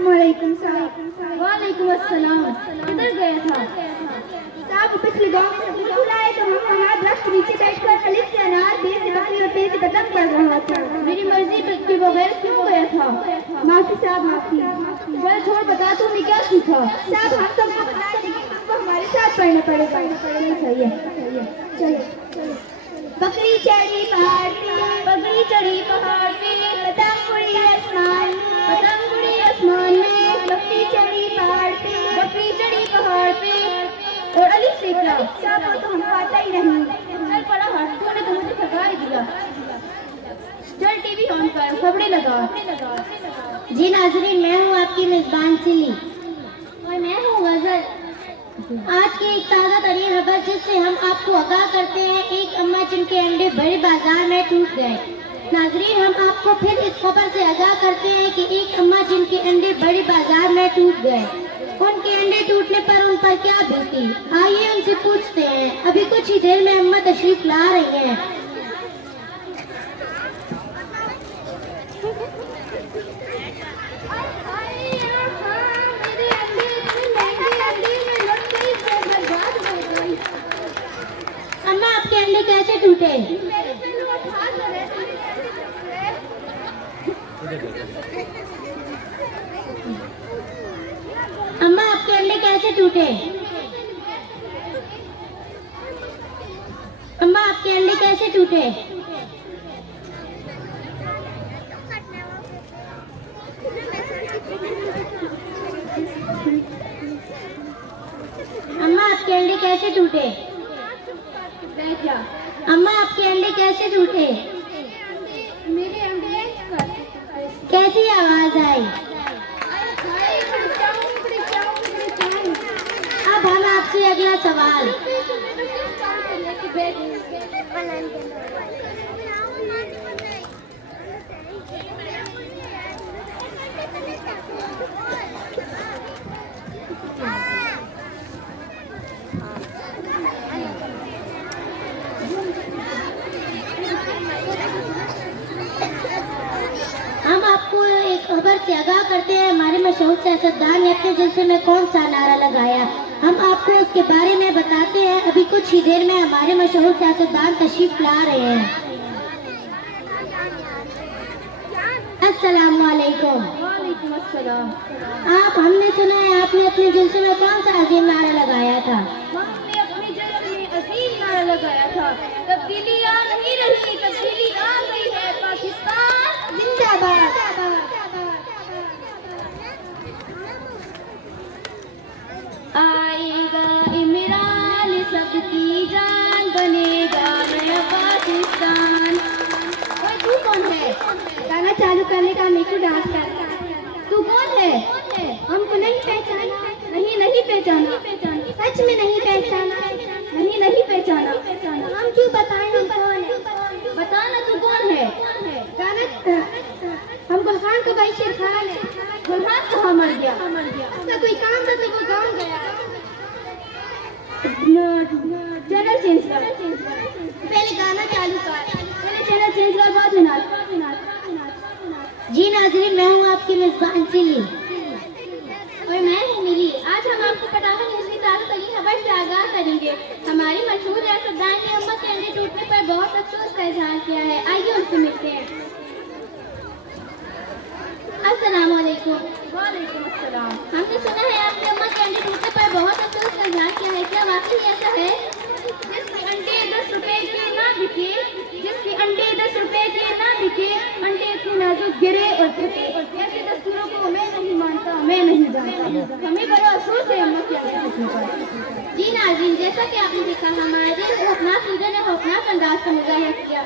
अस्सलामुअलैकुम साहब। वालेकुम अस्सलाम। किधर गया था? साहब पिछले गांव में स्कूल खुला है तो हम वहाँ दरख्त के नीचे बैठकर अलिफ से अनार, बे से बकरी और पे से पतंग पढ़ रहा था। मेरी मर्जी के बगैर क्यों गया था? माफी साहब, माफी। चल छोड़, बता तूने क्या सीखा? साहब हम तुमको बता देंगे, तुमको हमारे साथ पढ़ना पड़ेगा। सही है। चलो। बकरी चढ़ी पहाड़ पे, पगड़ी चढ़ी पहाड़ पे, पतंग उड़ी आसमान में, पतंग उड़ी आसमान में, बकरी चढ़ी पहाड़ पे, बकरी चढ़ी पहाड़ पे। और अली सीखना। साहब वो तो हमको आता ही नहीं। चल पढ़ा हट, तूने तो मुझे थका ही दिया। चल टीवी ऑन कर, खबरें लगा। जी नाज़रीन, मैं हूँ आपकी मेज़बान चिली और मैं हूँ गजल। आज की एक ताज़ा तरीन खबर जिससे हम आपको आगाह करते हैं। एक अम्मा जिनके अंडे बड़े बाजार में टूट गए। नाज़रीन, हम आपको फिर इस खबर से आगाह करते हैं कि एक अम्मा जिनके अंडे बड़े बाजार में टूट गए, उनके अंडे टूटने पर उन पर क्या बीती, आइए उनसे पूछते हैं। अभी कुछ ही देर में अम्मा तशरीफ ला रही हैं। अम्मा, आपके अंडे कैसे टूटे? अम्मा, आपके अंडे कैसे टूटे? अम्मा, आपके अंडे कैसे टूटे? अम्मा, आपके अंडे कैसे टूटे? अम्मा, आपके अंडे कैसे टूटे? मेरे अंडे कैसी आवाज आई? अब हम आपसे अगला सवाल। हम आपको एक खबर से आगाह करते हैं। हमारे मशहूर सियासतदान ने अपने जलसे में कौन सा नारा लगाया, हम आपको उसके बारे में बताते हैं। अभी कुछ ही देर में हमारे मशहूर सियासतदान तशरीफ ला रहे हैं। अस्सलामुअलैकुम। वालेकुम अस्सलाम। आप, हमने सुना है आपने अपने जलसे में कौन सा अजीम नारा लगाया था? हमने अपने जन्म में अजीम नारा लगाया था, तब्दीली आ नहीं रही, तब्दीली आ गई है, पाकिस्तान जिंदाबाद। आएगा इमरान, सबकी जान, बनेगा नया पाकिस्तान। ओए तू कौन है? गाना चालू करने का मेरे को डांस कर। तू कौन है? हमको नहीं पहचाना। नहीं पहचाना। सच में नहीं पहचाना। नहीं पहचाना। हम क्यों बताएं हम कौन है? बता ना तू कौन है? गाना हम गुलखान को भाई शेर खान है। गुलहान कहाँ मर गया? उसका कोई काम था तो वो गाँव गया। चैनल चेंज कर। पहले गाना चालू कर। पहले चैनल चेंज कर, बाद में नाच। जी नाज़रीन, मैं हूँ आपकी मेज़बान चिली और मैं हूँ मिली। आज हम आपको पटाखा न्यूज़ की ताज़ा तरीन खबर से आगाह करेंगे। हमारी मशहूर रियासतदान ने अम्मा के अंडे टूटने पर बहुत अफसोस का इजहार किया है। आइए उनसे मिलते हैं। अस्सलाम वालेकुम। वालेकुम अस्सलाम। हमने सुना है आपके अम्मा के अंडे टूटने पर बहुत अफसोस का इजहार किया है, क्या वाकई ऐसा है? जिसके अंडे 10 रुपए के ना बिके, जिसके अंडे 10 रुपए के ना बिके, अंडे इतने नाजुक गिरे और टूटे। ऐसे दस्तूरों को मैं नहीं मानता, मैं नहीं जानता। हमें बड़ा अफसोस है अम्मा के अंडे टूटने पर। जी नाज़रीन, जैसा कि आपने देखा, हमारे खौफनाक लीडर ने खौफनाक अंदाज का मुजाहिरा किया।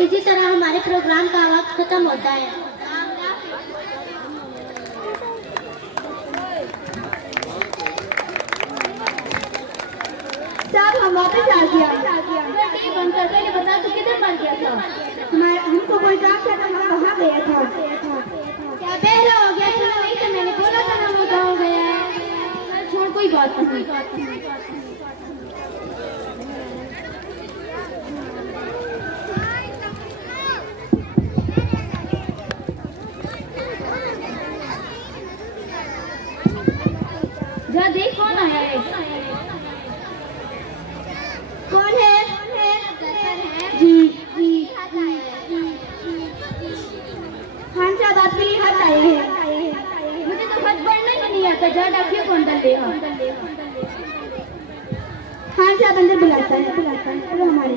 इसी तरह हमारे प्रोग्राम का वक्त खत्म होता है। साहब हम वापस आ गया। बंद कर, पहले बता तू किधर मर गया था? हमको कोई काम था, हम वहाँ गया था। क्या बहरा हो गया था? नहीं तो मैंने बोला था ना वो गाँव गया है। छोड़, कोई बात नहीं। जा देख कौन आया है। कौन है? जी जी खान साहब आपके लिए खत आए हैं। मुझे तो खत पढ़ना ही नहीं आता। जा डाकिए कौन डालेगा। खान साहब अंदर बुलाता है। चलो हमारे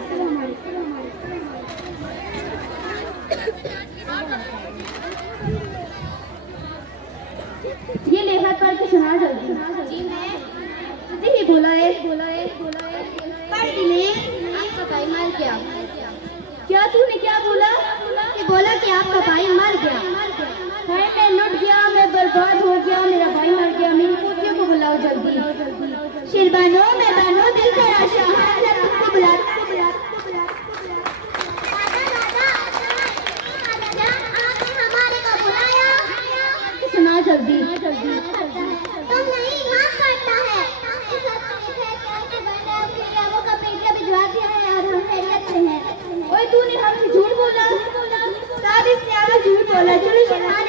ये ले खत पढ़ के सुना जल्दी। जी ही बोला है। पढ़ दिले। आपका भाई मर गया। क्या तूने क्या बोला? ये बोला कि आपका भाई मर गया। है मैं लुट गया, मैं बर्बाद हो गया, मेरा भाई मर गया। मेरी पोतियों को बुलाओ जल्दी। शिरबानो मैं बानो दिल का राशा खान साहब तुमको बुलाता है। सुना जल्दी। तुम नहीं हाथ काटता है। इस हफ्ते कैसे बना फिर वो का पेटिया भिजवा दिया है और हम खैरियत से हैं। ओए तूने हमसे झूठ बोला। साहब इसने आगे झूठ बोला। चलो शिरबान